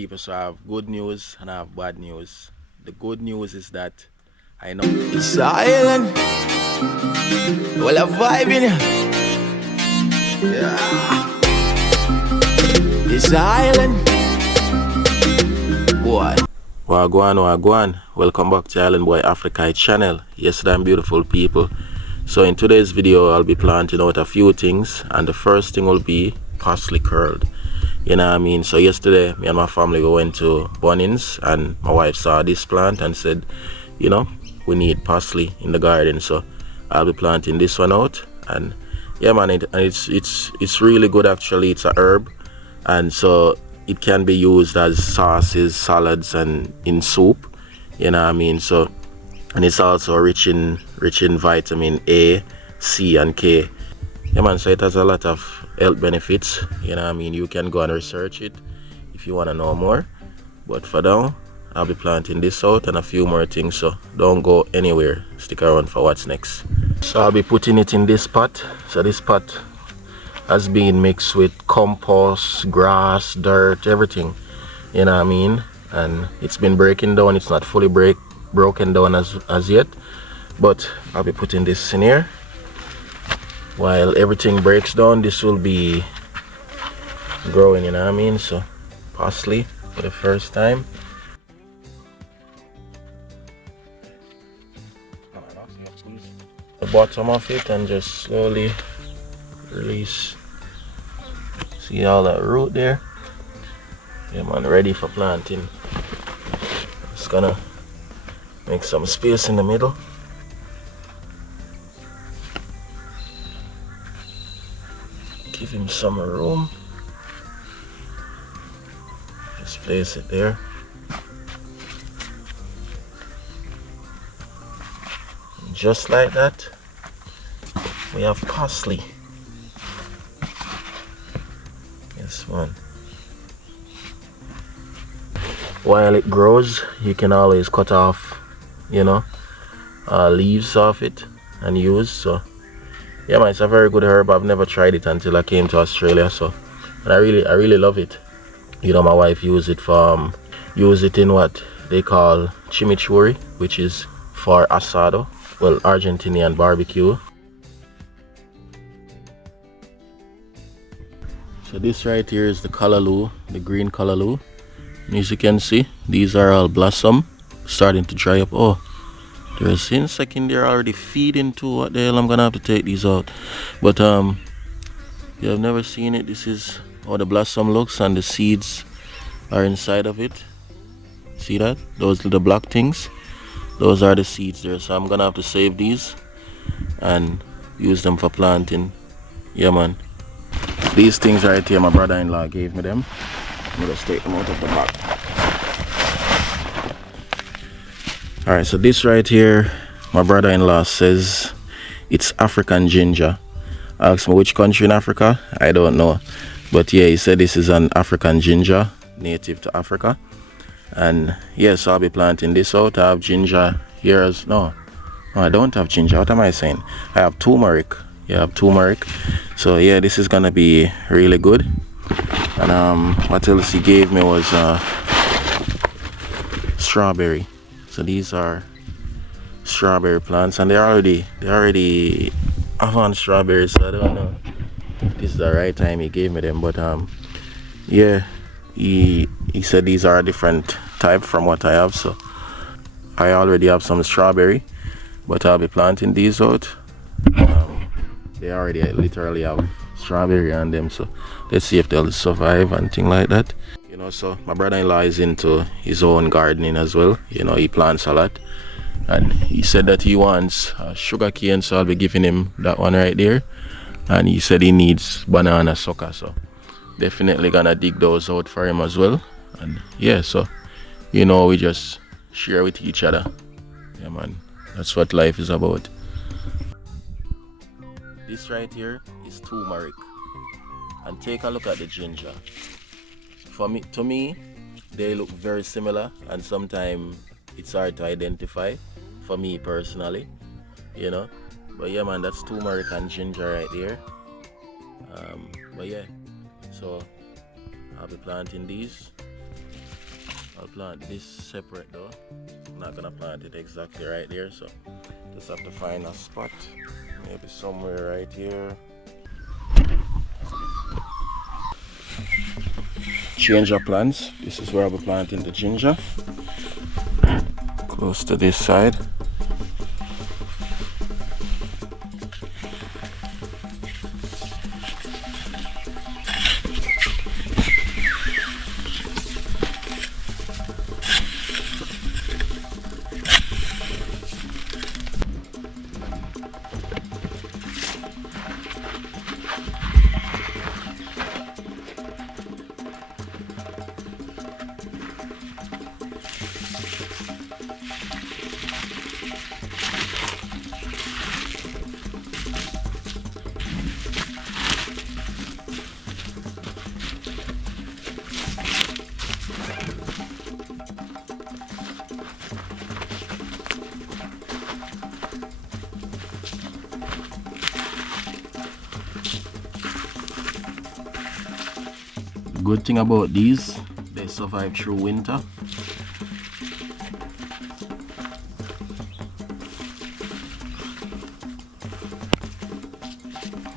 People, so I have good news and I have bad news. The good news is that I know It's island. Well, a vibe in here. Yeah. It's island. Boy. Wagwan. Welcome back to Island Boy Africa channel. Yes, damn beautiful people. So in today's video, I'll be planting out a few things, and the first thing will be parsley curled. You know what I mean? So yesterday, me and my family we went to Bunnings, and my wife saw this plant and said, you know, we need parsley in the garden. So I'll be planting this one out, and yeah, man, it's really good actually. It's a herb, and so it can be used as sauces, salads, and in soup. You know what I mean? So, and it's also rich in vitamin A, C, and K. Yeah, man. So it has a lot of health benefits. You know what I mean? You can go and research it if you want to know more. But for now, I'll be planting this out and a few more things. So don't go anywhere. Stick around for what's next. So I'll be putting it in this pot. So this pot has been mixed with compost, grass, dirt, everything. You know what I mean? And it's been breaking down. It's not fully broken down as yet. But I'll be putting this in here. While everything breaks down, this will be growing, you know what I mean? So parsley for the first time. The bottom of it and just slowly release. See all that root there? Yeah, man, ready for planting. Just gonna make some space in the middle. Give him some room. Just place it there. And just like that, we have parsley. This one. While it grows, you can always cut off, you know, leaves off it and use. So yeah, man, it's a very good herb. I've never tried it until I came to Australia. So, and I really love it. You know, my wife use it in what they call chimichurri, which is for asado, well, Argentinian barbecue. So this right here is the callaloo, the green callaloo. And as you can see, these are all blossom, starting to dry up. Oh, there's insect in there already feeding too. What the hell? I'm gonna have to take these out. But you have never seen it. This is how the blossom looks, and the seeds are inside of it. See that? Those little black things, those are the seeds there. So I'm gonna have to save these and use them for planting. Yeah, man. These things right here, my brother-in-law gave me them. I'm gonna take them out of the bag. Alright, so this right here, my brother-in-law says it's African ginger. Asked me which country in Africa, I don't know. But yeah, he said this is an African ginger, native to Africa. And yeah, so I'll be planting this out. I have ginger here as, no, I don't have ginger. What am I saying? I have turmeric. Yeah, I have turmeric. So yeah, this is gonna be really good. And what else he gave me was strawberry. So these are strawberry plants, and they already have on strawberries. So I don't know if this is the right time he gave me them, but yeah, he said these are a different type from what I have. So I already have some strawberry, but I'll be planting these out. They already literally have strawberry on them, so let's see if they'll survive and things like that. You know, so my brother-in-law is into his own gardening as well. You know, he plants a lot, and he said that he wants sugar cane, so I'll be giving him that one right there. And he said he needs banana sucker, so definitely gonna dig those out for him as well. And yeah, so you know, we just share with each other. Yeah, man, that's what life is about. This right here is turmeric, and take a look at the ginger. To me, they look very similar, and sometimes it's hard to identify for me personally, you know. But yeah, man, that's turmeric and ginger right there. But yeah, so I'll be planting these. plant this separate though. I'm not gonna plant it exactly right there, so just have to find a spot, maybe somewhere right here. Change of plants. This is where I'll be planting the ginger, close to this side. Good thing about these, they survive through winter.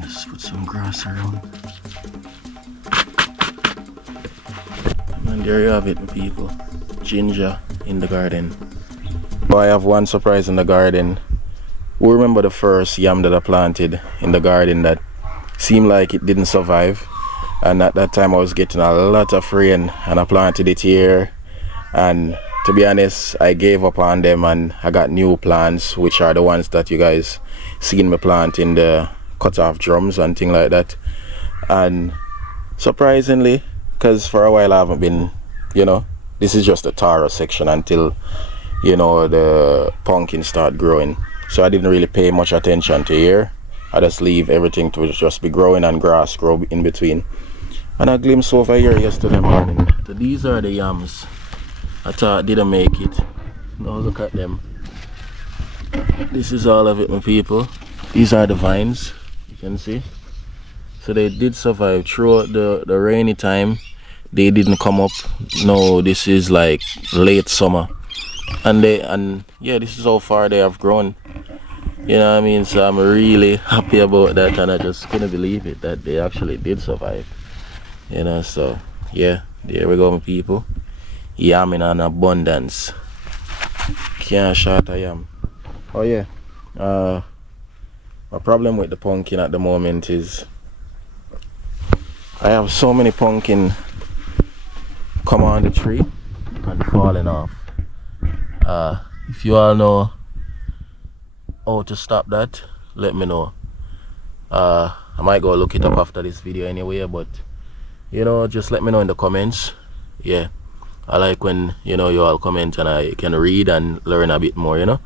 Let's put some grass around. And there you have it, people. Ginger in the garden. But I have one surprise in the garden. We remember the first yam that I planted in the garden that seemed like it didn't survive. And at that time I was getting a lot of rain and I planted it here, and to be honest I gave up on them and I got new plants, which are the ones that you guys seen me plant in the cut off drums and things like that. And surprisingly, because for a while I haven't been, you know, this is just the taro section until, you know, the pumpkin start growing, so I didn't really pay much attention to here. I just leave everything to just be growing and grass grow in between. And I glimpsed over here yesterday morning. So these are the yams I thought didn't make it. Now look at them. This is all of it, my people. These are the vines, you can see. So they did survive throughout the rainy time. They didn't come up. No, this is like late summer. And yeah, this is how far they have grown. You know what I mean? So I'm really happy about that, and I just couldn't believe it that they actually did survive. You know, so yeah, there we go, my people. Yam in an abundance. Can't short a yam. Oh yeah. My problem with the pumpkin at the moment is I have so many pumpkin come on the tree and falling off. If you all know how to stop that, let me know. I might go look it up after this video anyway, but you know, just let me know in the comments. Yeah, I like when, you know, you all comment and I can read and learn a bit more, you know.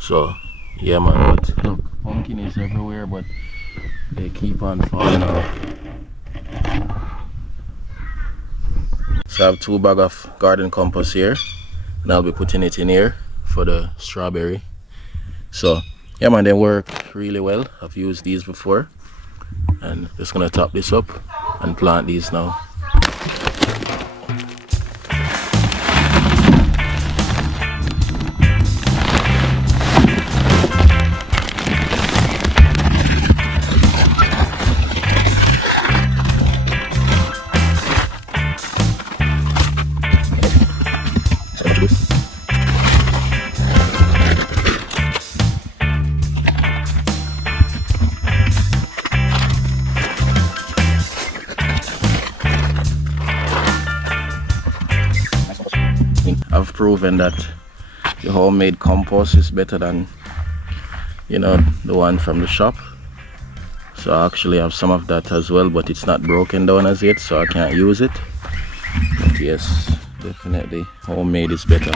So yeah, man. But look, pumpkin is everywhere, but they keep on falling off. So I have 2 bags of garden compost here, and I'll be putting it in here for the strawberry. So yeah, man, they work really well. I've used these before, and just gonna top this up and plant these now. I've proven that the homemade compost is better than, you know, the one from the shop. So I actually have some of that as well, but it's not broken down as yet, so I can't use it. But yes, definitely homemade is better.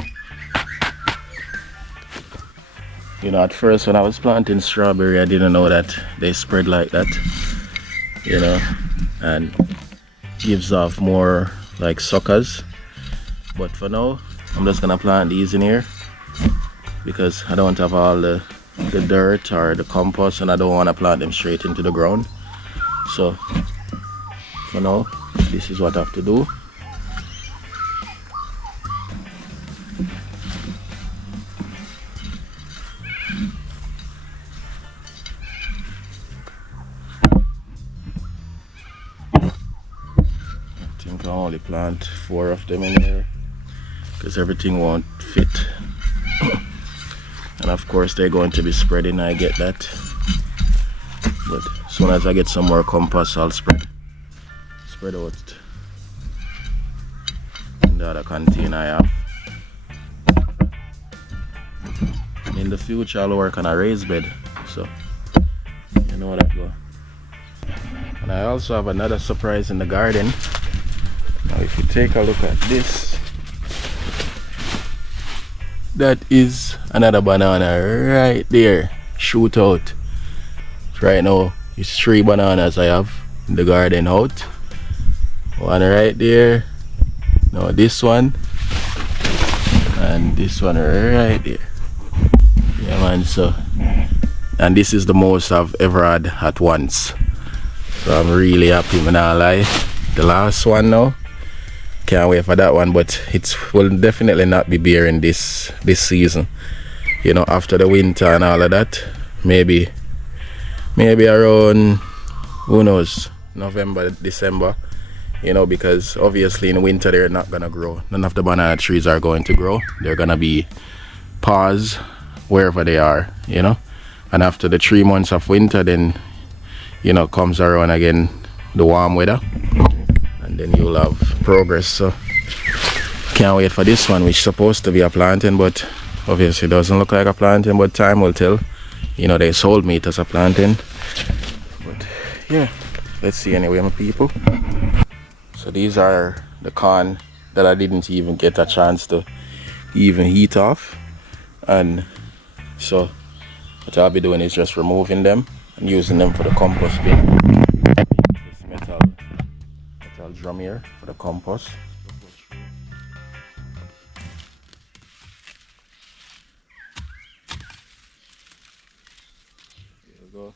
You know, at first when I was planting strawberry, I didn't know that they spread like that, you know, and gives off more like suckers. But for now, I'm just gonna plant these in here because I don't have all the dirt or the compost, and I don't want to plant them straight into the ground. So for now, this is what I have to do. plant 4 of them in here because everything won't fit. And of course they're going to be spreading, I get that, but as soon as I get some more compost I'll spread out in the other container I have. In the future I'll work on a raised bed, so you know that go. And I also have another surprise in the garden. Now if you take a look at this, that is another banana right there, shoot out. Right now it's 3 bananas I have in the garden out. One right there, now this one, and this one right there. Yeah man, so, and this is the most I've ever had at once, so I'm really happy, man, I lie. The last one now, can't wait for that one, but it will definitely not be bearing this season, you know, after the winter and all of that. Maybe around, who knows, November, December, you know, because obviously in winter they're not gonna grow. None of the banana trees are going to grow. They're gonna be paused wherever they are, you know. And after the 3 months of winter, then, you know, comes around again the warm weather, and then you'll have progress. So can't wait for this one, which is supposed to be a planting, but obviously doesn't look like a planting, but time will tell. You know, they sold me it as a planting, but yeah, let's see anyway, my people. So these are the corn that I didn't even get a chance to even heat off, and so what I'll be doing is just removing them and using them for the compost bin. This metal drum here for the compost. Here we go.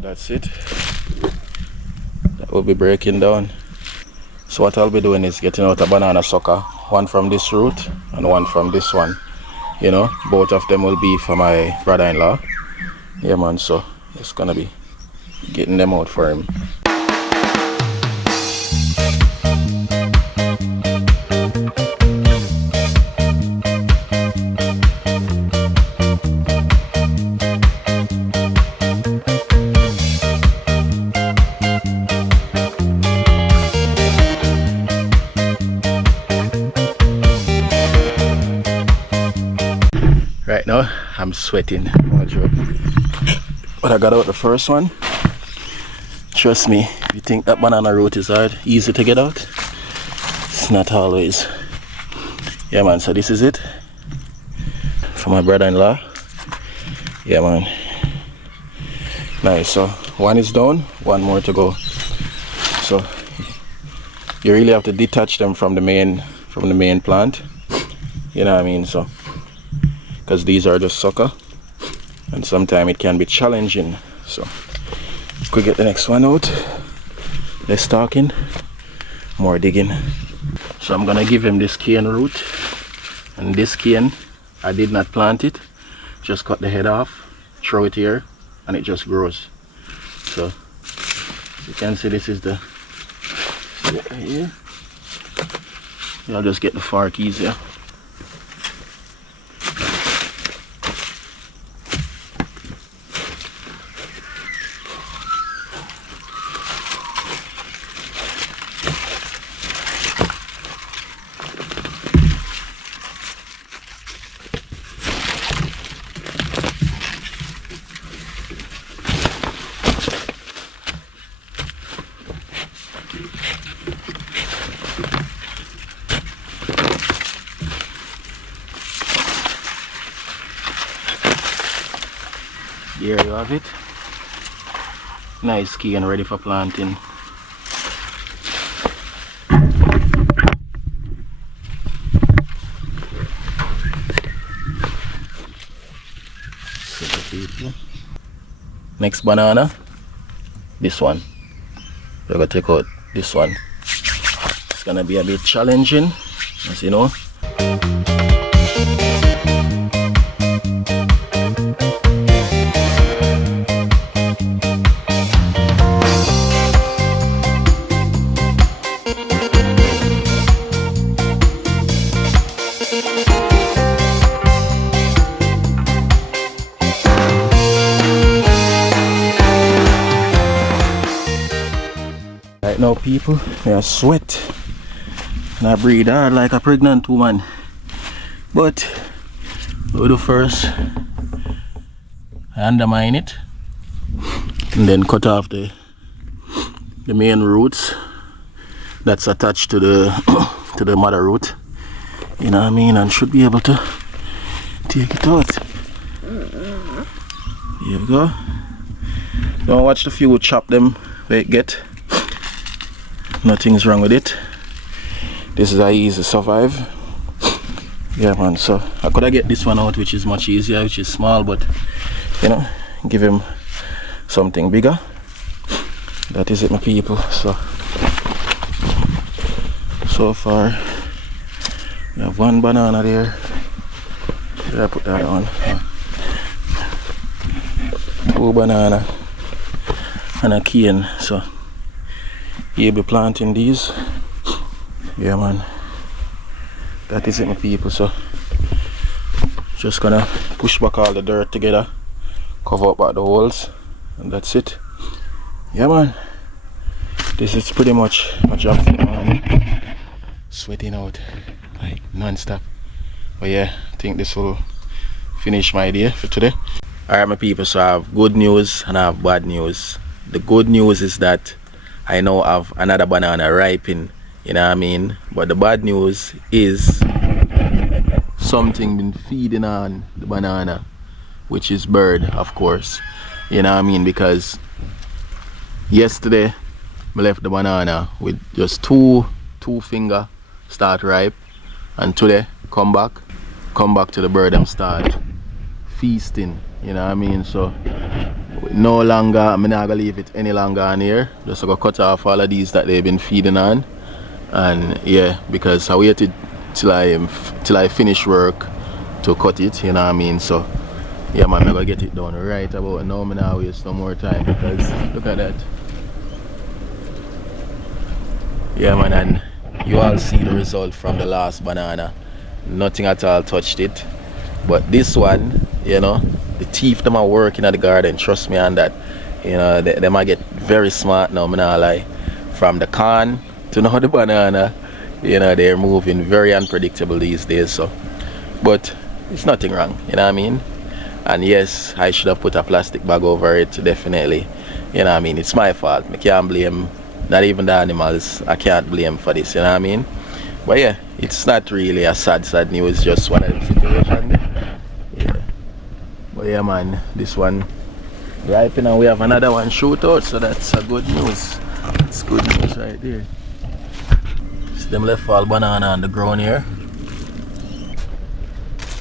That's it. That will be breaking down. So what I'll be doing is getting out a banana sucker, one from this root and one from this one. You know, both of them will be for my brother-in-law. Yeah man, so it's gonna be getting them out for him. Right now I'm sweating, no joke. But I got out the first one. Trust me, if you think that banana root is hard, easy to get out, it's not always. Yeah man, so this is it for my brother-in-law. Yeah man, nice. So one is done, one more to go. So you really have to detach them from the main plant, you know what I mean. So because these are just sucker and sometimes it can be challenging. So could get the next one out, less talking, more digging. So I'm gonna give him this cane root, and this cane I did not plant it, just cut the head off, throw it here, and it just grows. So you can see this is the, see it right here. I'll just get the fork easier. There you have it. Nice key and ready for planting. Next banana, this one. We're gonna take out this one. It's gonna be a bit challenging, as you know. Right now, people, I sweat and I breathe hard like a pregnant woman. But we'll do first, I undermine it and then cut off the main roots that's attached to the to the mother root. You know what I mean? And should be able to take it out. Here we go. Don't watch the few chop them where it get. Nothing's wrong with it. This is how easy to survive. Yeah, man. So I could get this one out, which is much easier, which is small, but you know, give him something bigger. That is it, my people. So far we have one banana there. Should I put that on? Two banana and a cane. So you'll be planting these. Yeah, man. That is it, my people. So just gonna push back all the dirt together, cover up at the holes, and that's it. Yeah, man. This is pretty much my job for now, man. Sweating out like non-stop. But yeah, I think this will finish my day for today. Alright, my people, so I have good news and I have bad news. The good news is that I now have another banana ripening, you know what I mean? But the bad news is something been feeding on the banana, which is bird, of course. You know what I mean? Because yesterday I left the banana with just two finger start ripe, and today come back to the bird and start feasting, you know what I mean? So no longer, I'm not gonna leave it any longer on here. Just gonna cut off all of these that they've been feeding on. And yeah, because I waited till I finish work to cut it, you know what I mean? So yeah, man, I'm gonna get it done right about now. I'm not waste no more time, because look at that. Yeah, man, and you all see the result from the last banana. Nothing at all touched it. But this one, you know, the teeth them are working at the garden, trust me on that. You know, they might get very smart now, I'm not lie. From the corn to now the banana, you know, they're moving very unpredictable these days. So, but it's nothing wrong, you know what I mean? And yes, I should have put a plastic bag over it, definitely. You know what I mean? It's my fault. I can't blame, not even the animals, I can't blame for this, you know what I mean? But yeah, it's not really a sad news, just one of the situations. Yeah. But yeah, man, this one ripening, and we have another one shoot out, so that's a good news. It's good news right there. See them left all banana on the ground here.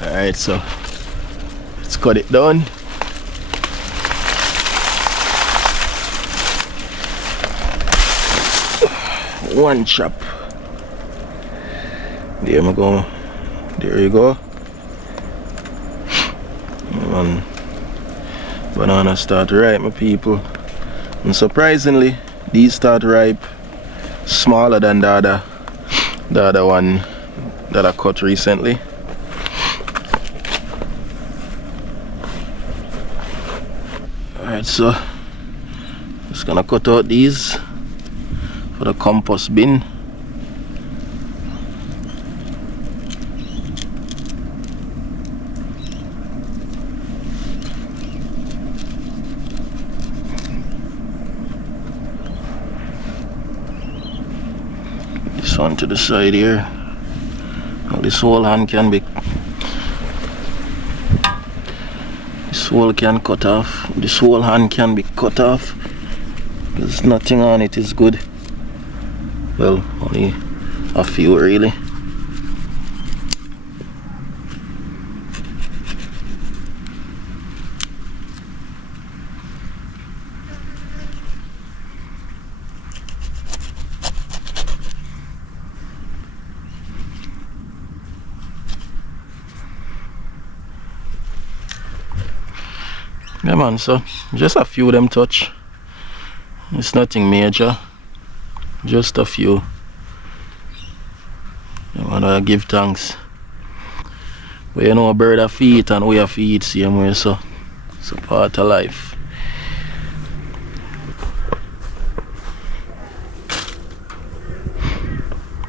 Alright, so let's cut it down. One chop. There we go. There you go. And banana start ripe, my people. And surprisingly, these start ripe smaller than the other one that I cut recently. Alright, so just gonna cut out these for the compost bin. This one to the side here. Now this whole hand can be, this whole can cut off. This whole hand can be cut off. There's nothing on it is good. Well, only a few really. Yeah man, so just a few of them touch. It's nothing major, just a few. I wanna give thanks. But you know, a bird a feed and we a feed same way, so it's a part of life.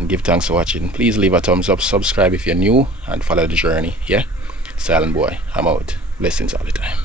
Give thanks for watching. Please leave a thumbs up, subscribe if you're new, and follow the journey. Yeah, Silent Boy, I'm out. Blessings all the time.